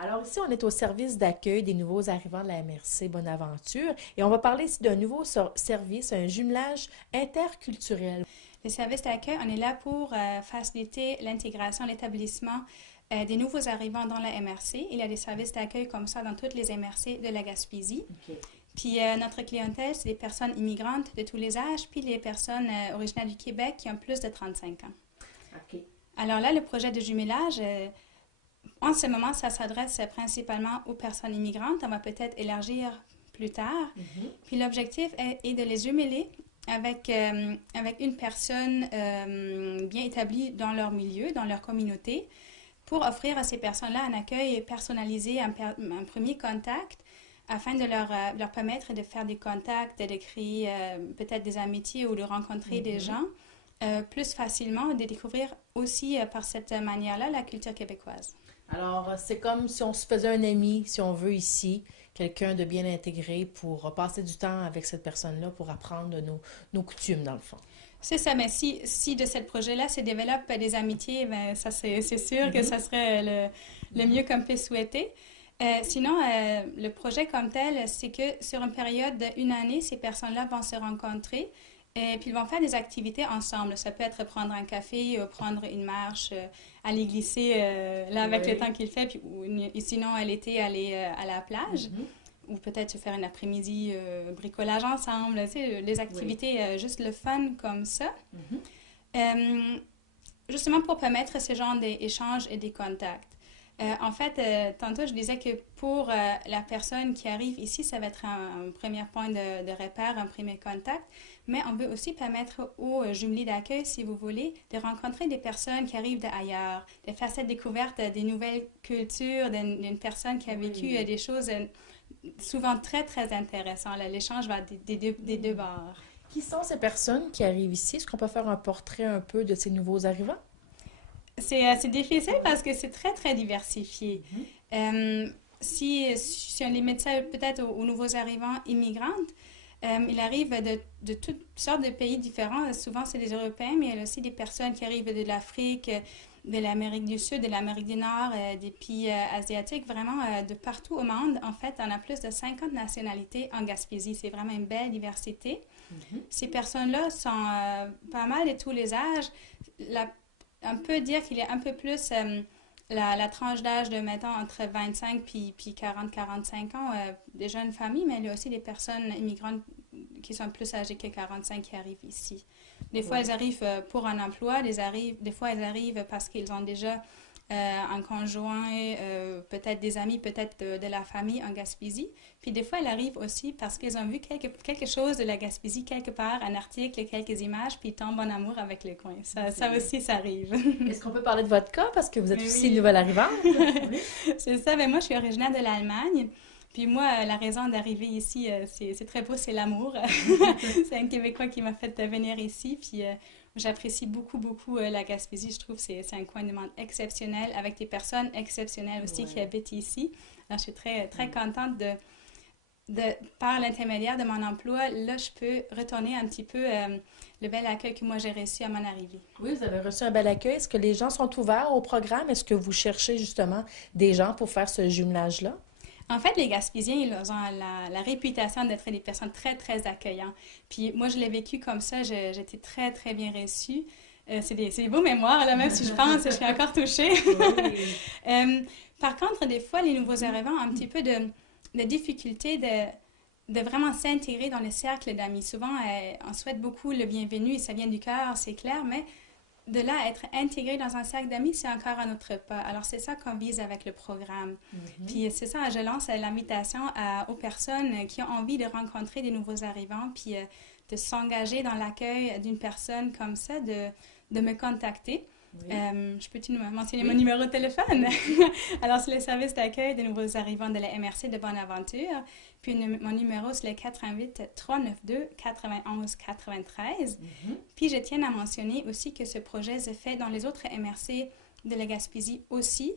Alors ici, on est au service d'accueil des nouveaux arrivants de la MRC Bonaventure et on va parler ici d'un nouveau service, un jumelage interculturel. Le service d'accueil, on est là pour faciliter l'intégration, l'établissement des nouveaux arrivants dans la MRC. Il y a des services d'accueil comme ça dans toutes les MRC de la Gaspésie. OK. Puis notre clientèle, c'est des personnes immigrantes de tous les âges, puis les personnes originaires du Québec qui ont plus de 35 ans. OK. Alors là, le projet de jumelage, en ce moment, ça s'adresse principalement aux personnes immigrantes. On va peut-être élargir plus tard. Puis l'objectif est de les jumeler avec une personne bien établie dans leur milieu, dans leur communauté, pour offrir à ces personnes-là un accueil personnalisé, un premier contact, afin de leur permettre de faire des contacts, de créer peut-être des amitiés ou de rencontrer des gens plus facilement, de découvrir aussi par cette manière-là la culture québécoise. Alors, c'est comme si on se faisait un ami, si on veut ici, quelqu'un de bien intégré pour passer du temps avec cette personne-là pour apprendre de nos coutumes, dans le fond. C'est ça, mais si de ce projet-là se développent des amitiés, ben, ça c'est sûr que ça serait le mieux qu'on peut souhaiter. Sinon, le projet comme tel, c'est que sur une période d'une année, ces personnes-là vont se rencontrer et puis ils vont faire des activités ensemble. Ça peut être prendre un café, prendre une marche, aller glisser là avec le Oui. temps qu'il fait, puis, sinon à l'été, aller à la plage. Ou peut-être se faire un après-midi bricolage ensemble, tu sais, les Oui. activités juste le fun comme ça. Mhm. Euh, Justement pour permettre ce genre d'échanges et des contacts. En fait, tantôt, je disais que pour la personne qui arrive ici, ça va être un premier point de repère, un premier contact, mais on veut aussi permettre aux jumelés d'accueil, si vous voulez, de rencontrer des personnes qui arrivent d'ailleurs, de faire cette découverte des nouvelles cultures, d'une personne qui a vécu Oui. des choses souvent très, très intéressantes. L'échange va des deux bords. Qui sont ces personnes qui arrivent ici? Est-ce qu'on peut faire un portrait un peu de ces nouveaux arrivants? C'est difficile parce que c'est très, très diversifié. Si on limite ça peut-être aux nouveaux arrivants immigrantes, ils arrivent de toutes sortes de pays différents. Souvent, c'est des Européens, mais il y a aussi des personnes qui arrivent de l'Afrique, de l'Amérique du Sud, de l'Amérique du Nord, des pays asiatiques, vraiment de partout au monde. En fait, on a plus de 50 nationalités en Gaspésie. C'est vraiment une belle diversité. Ces personnes-là sont pas mal de tous les âges. La On peut dire qu'il y a un peu plus la tranche d'âge de, mettons, entre 25 puis 40-45 ans, des jeunes familles, mais il y a aussi des personnes immigrantes qui sont plus âgées que 45 qui arrivent ici. Des fois, Oui. elles arrivent pour un emploi, des fois, elles arrivent parce qu'ils ont déjà un conjoint, peut-être des amis, peut-être de la famille en Gaspésie. Puis des fois, elles arrivent aussi parce qu'ils ont vu quelque chose de la Gaspésie quelque part, un article, quelques images, puis ils tombent en amour avec le coin. Ça aussi, ça arrive. Est-ce qu'on peut parler de votre cas parce que vous êtes Mais aussi une oui, nouvelle arrivante? Oui. c'est ça. Mais moi, je suis originaire de l'Allemagne. Puis moi, la raison d'arriver ici, c'est très beau, c'est l'amour. C'est un Québécois qui m'a fait venir ici. Puis j'apprécie beaucoup, beaucoup la Gaspésie. Je trouve que c'est un coin de monde exceptionnel, avec des personnes exceptionnelles aussi qui Ouais. habitent ici. Alors, je suis très, très contente par l'intermédiaire de mon emploi, là, je peux retourner un petit peu le bel accueil que moi j'ai reçu à mon arrivée. Oui, vous avez reçu un bel accueil. Est-ce que les gens sont ouverts au programme? Est-ce que vous cherchez justement des gens pour faire ce jumelage-là? En fait, les Gaspésiens, ils ont la réputation d'être des personnes très, très accueillantes. Puis moi, je l'ai vécu comme ça. J'étais très, très bien reçue. C'est des beaux mémoires, là, même si je pense, je suis encore touchée. Oui. Euh, Par contre, des fois, les nouveaux arrivants ont un petit peu de difficulté de vraiment s'intégrer dans le cercle d'amis. Souvent, on souhaite beaucoup le bienvenu et ça vient du cœur, c'est clair, mais de là à être intégré dans un cercle d'amis, c'est encore un autre pas. Alors, c'est ça qu'on vise avec le programme. Puis, c'est ça, je lance l'invitation aux personnes qui ont envie de rencontrer des nouveaux arrivants, puis de s'engager dans l'accueil d'une personne comme ça, de me contacter. Oui. Je peux-tu mentionner mon Oui. numéro de téléphone? Alors, c'est le service d'accueil des nouveaux arrivants de la MRC de Bonaventure. Puis, mon numéro, c'est le 88-392-91-93. Puis, je tiens à mentionner aussi que ce projet se fait dans les autres MRC de la Gaspésie aussi.